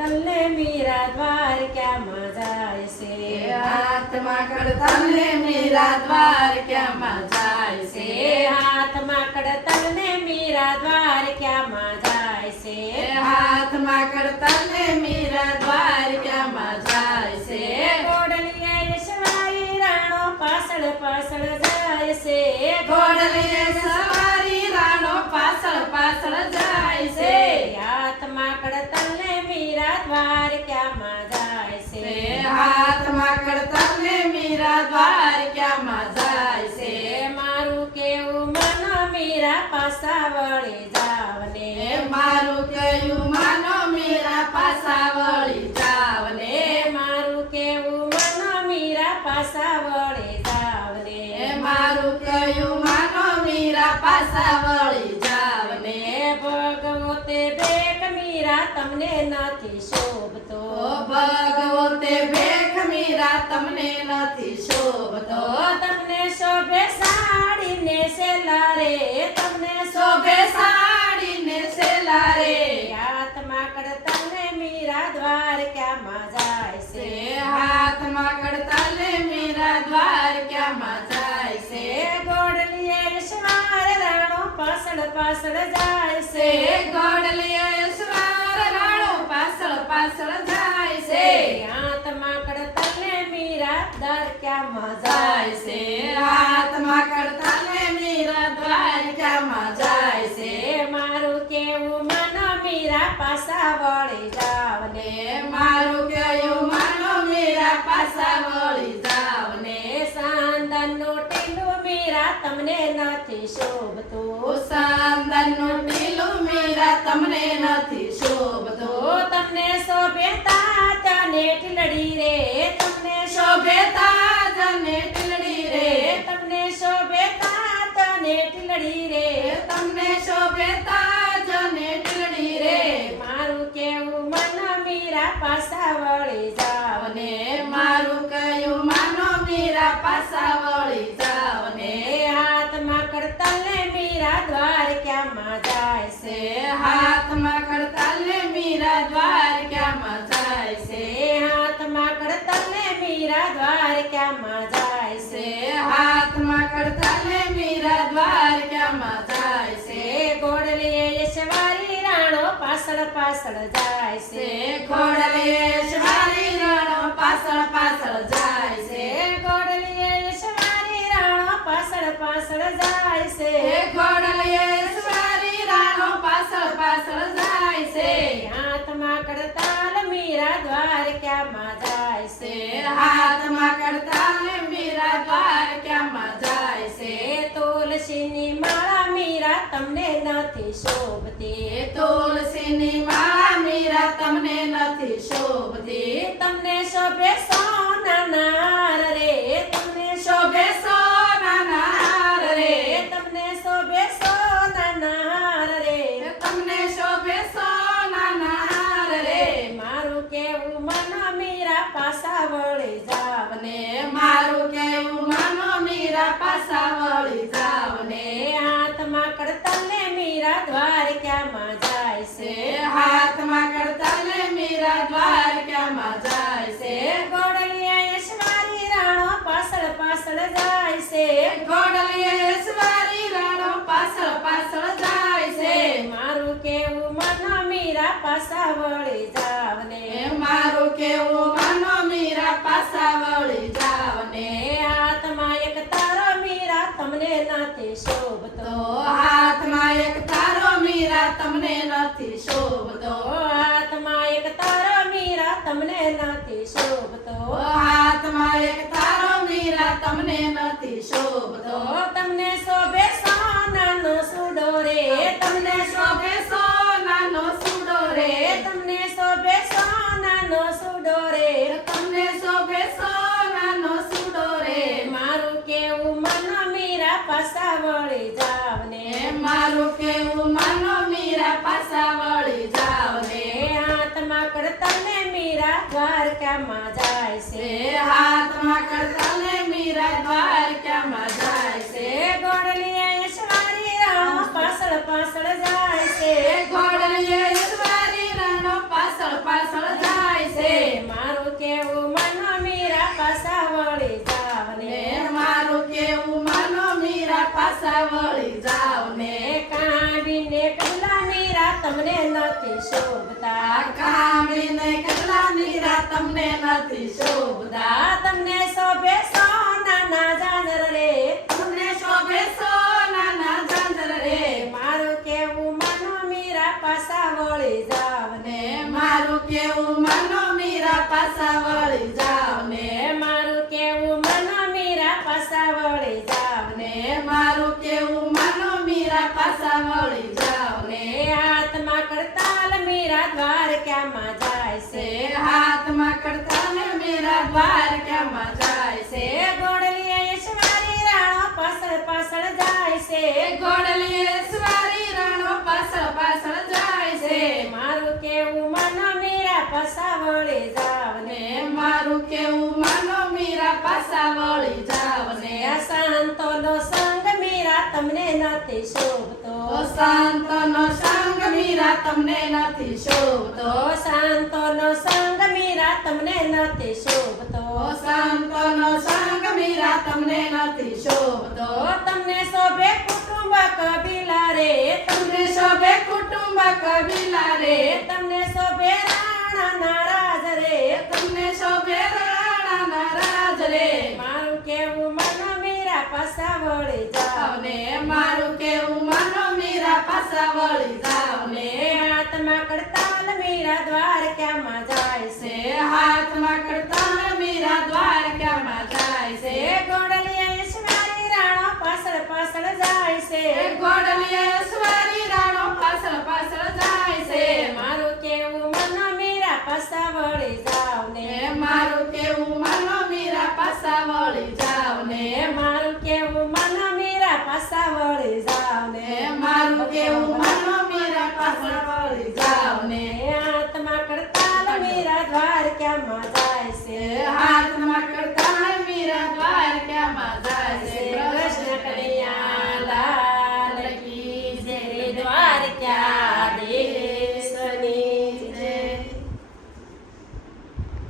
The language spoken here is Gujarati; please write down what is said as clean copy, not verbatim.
કડતલ ને મીરા દ્વારકામાં જાય છે. હાથમાં કડતલ ને મીરા દ્વારકામાં જાય છે. હાથમાં કડતલ ને મીરા દ્વારકામાં જાય છે. હાથમાં કડતલ ને મીરા દ્વારકામાં જાય છે. ઘોડલીએ સવારી રાણો પાછળ પાછળ જાય છે. ઘોડલીએ સવારી રાણો પાછળ પાછળ જાય છે. હાથમાં કડતલ ને મીરા દ્વારકામાં જાય છે. હાથમાં કડતલ ને મીરા દ્વારકામાં જાય છે. મારું કેવું માનો મીરા પાછા વળી જાવ ને. મારું કયું માનો મીરા પાછા વળી જાવ ને. મારું કેવું માનો મીરા પાછા વળી જાવ ને. મારું કયું માનો મીરા પાછા વળી જાવ ને. ભગવો તે બેક મીરા તમને નથી શોભતો. ભગવો તે ભેખ મીરા તમને નથી શોભતો. તમને શોભે સાડી ને સેલા રે. તમને શોભે સાડી ને સેલા રે. હાથમાં કડતલ ને મીરા દ્વારકામાં જાય છે. હાથમાં કડતલ ને મીરા દ્વારકામાં જાય છે. ઘોડલીએ સવાર રાણો પાછળ પાછળ જાય છે. ઘોડલીએ સવાર રાણો પાછળ પાછળ જાય છે. હાથમાં કડતલ ને મીરા દ્વારકામાં જાય જાય છે. છે. હાથમાં કડતલ ને મીરા દ્વારકામાં જાય છે. મારું કેવું માનો મીરા પાછા વળી જાવ ને. મારું કયું માનો મીરા પાછા વળી જાવ ને. સાંદનનું ટીલું મીરા તમને નથી શોભતું. સાંદનનું ટીલું મીરા તમને નથી શોભતું. તમને શોભે તાજ ને ટીલડી રે. તમને શોભે તાજ ને ટીલડી રે. તમને શોભે તાજ ને ટીલડી રે. તમને શોભે તાજ ને ટીલડી રે. મારું કેવું મન મીરા પાછા વળી જાવ ને. મારું કયું માનો મીરા પાછા વળી જાવ ને. હાથમાં કડતલ ને મીરા દ્વારકામાં જાય છે. હાથમાં કડતલ ને મીરા દ્વારકામાં જાય છે. હાથમાં કડતલ ને મીરા દ્વારકામાં જાય છે. હાથમાં કડતલ ને મીરા દ્વારકામાં જાય છે. ઘોડલીએ સવારી રાણો પાછળ પાછળ જાય છે. ઘોડલીએ સવારી રાણો પાછળ પાછળ જાય છે. ઘોડલીએ સવારી રાણો પાછળ પાછળ જાય છે. ઘોડલીએ સવારી રાણો પાછળ પાછળ જાય છે. હાથમાં કડતાલ મીરા દ્વારકામાં જાય છે. હાથમાં કડતાલ ને મીરા દ્વારકામાં જાય છે. તુલસીની માળા મીરા તમને નથી શોભતી. તુલસીની માળા મીરા તમને નથી શોભતી. તમને શોભે સોનાના હાર રે. તમને શોભે સોનાના હાર રે. તમને શોભે સોનાના હાર રે. તમને શોભે સોનાના હાર રે. મારું કેવું મન મીરા પાછા વળી જાવ ને. મારું કેવું માનો મીરા પાછા વળી જાવ ને. હાથમાં કડતલ ને મીરા દ્વારકામાં જાય છે. હાથમાં કડતલ ને મીરા દ્વારકામાં જાય છે. ઘોડલીએ સવારી રાણો પાછળ પાછળ જાય છે. ઘોડલીએ સવારી રાણો પાછળ પાછળ જાય છે. મારું કેવું મન મીરા પાછા વળી જાવ ને. મારું કેવું માનો મીરા પાછા વળી જાવ ને. હાથમાં એક તારો મીરા તમને નથી શોભતો. હાથમાં એક તારો મીરા તમને નથી શોભતો. હાથમાં એક તારો મીરા તમને નથી શોભતો. હાથમાં એક તારો મીરા તમને નથી શોભતો. તમને શોભે સોનાનો સુડો રે. તમને શોભે સોનાનો સુડો રે. તમને શોભે સોનાનો સુડો રે. તમને શોભે સોનાનો સુડો રે. મારું કેવું મન મીરા પાછા વળી જાવ ને. મારું કેવું માનો મીરા પાછા વળી જાવ ને. હાથમાં કડતલ ને મીરા દ્વારકામાં જાય છે. હાથમાં કડતલ ને મીરા દ્વારકામાં જાય છે. ઘોડલીએ સવારી રાણો પાછળ પાછળ જાય છે. ઘોડલીએ સવારી રાણો પાછળ પાછળ મારું કેવું માનો મીરા પાછા વળી જાવ ને મારું કેવું માનો મીરા પાછા વળી જાવ ને કાંડીને કડલા મીરા તમને નથી શોભતા કામીને કડલા મીરા તમને નથી શોભતા તમને શોભે સોનાના ઝાંઝર રે તમને શોભે સોનાના ઝાંઝર રે મારું કેવું માનો મીરા પાછા વળી જાવ ને મારું કેવું માનો મીરા પાછા વળી જાવ ને મારું કેવું માનો મીરા પાછા વળી જાવ ને મારું કેવું માનો મીરા પાછા વળી જાવ ને હાથમાં કરતાલ મીરા દ્વારકામાં જાય છે હાથમાં કરતાલ મીરા દ્વારકામાં જાય છે ગોળલી ઐશ્વરી રાણો પાછળ પાછળ જાય છે ગોળલીશ્વરી રાણો પાછળ પાછળ જાય છે મારું કેવું માનો મીરા પાછા વળી જાવ ને મારું કેવું માનો મીરા પાછા વળી જાવ ને સંતોનો સંગ મીરા તમને નથી શોભતો શાંતનો સંગ મીરા તમને નથી શોભતો સંતોનો સંગ મીરા તમને નથી શોભતો શાંતનો સંગ મીરા તમને નથી શોભતો તમને શોભે કુટુંબ કબીલા રે તમને શોભે કુટુંબ કબીલા રે તમને શોભે રાણાના રાજ રે તમને શોભે રાણાના રાજ રે મારું કેવું માનો મીરા પાછા વળી જાવ ને મારું કેવું માનો મીરા પાછા વળી જાવ ને હાથમાં કરતાલ મીરા દ્વારકામાં જાય છે હાથમાં કરતાલ મીરા દ્વારકામાં જાય છે ગોળલી ઐશ્વરી રાણો પાછળ પાછળ જાય છે ગોળલીશ્વરી રાણો પાછળ પાછળ જાય છે મારું કેવું માનો મીરા પાછા વળી જાવ ને મારું કેવું માનો મીરા પાછા વળી જાવ ને મારું કેવું માનો મીરા પાછા વળી જાવ ને મારું કેવું માનો મીરા પાછા વળી જાવ ને હાથમાં કરતાલ મીરા દ્વારકામાં